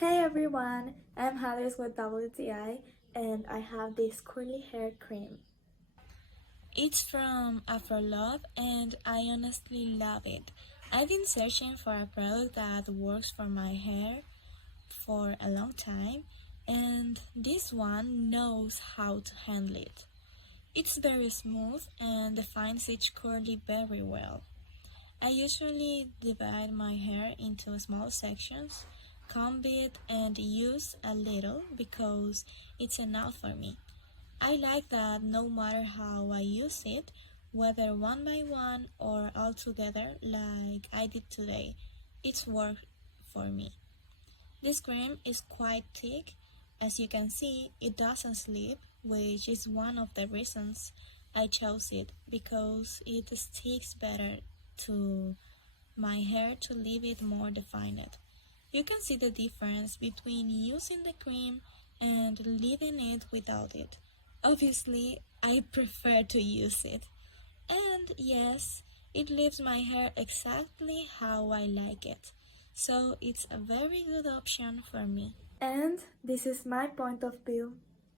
Hey everyone, I'm Alice with WTI and I have this curly hair cream. It's from Afro and I honestly love it. I've been searching for a product that works for my hair for a long time, and this one knows how to handle it. It's very smooth and defines each curly very well. I usually divide my hair into small sections, comb it, and use a little because it's enough for me. I like that no matter how I use it, whether one by one or all together like I did today, it's worked for me. This cream is quite thick. As you can see, it doesn't slip, which is one of the reasons I chose it because it sticks better to my hair to leave it more defined. You can see the difference between using the cream and leaving it without it. Obviously, I prefer to use it. And yes, it leaves my hair exactly how I like it. So it's a very good option for me. And this is my point of view.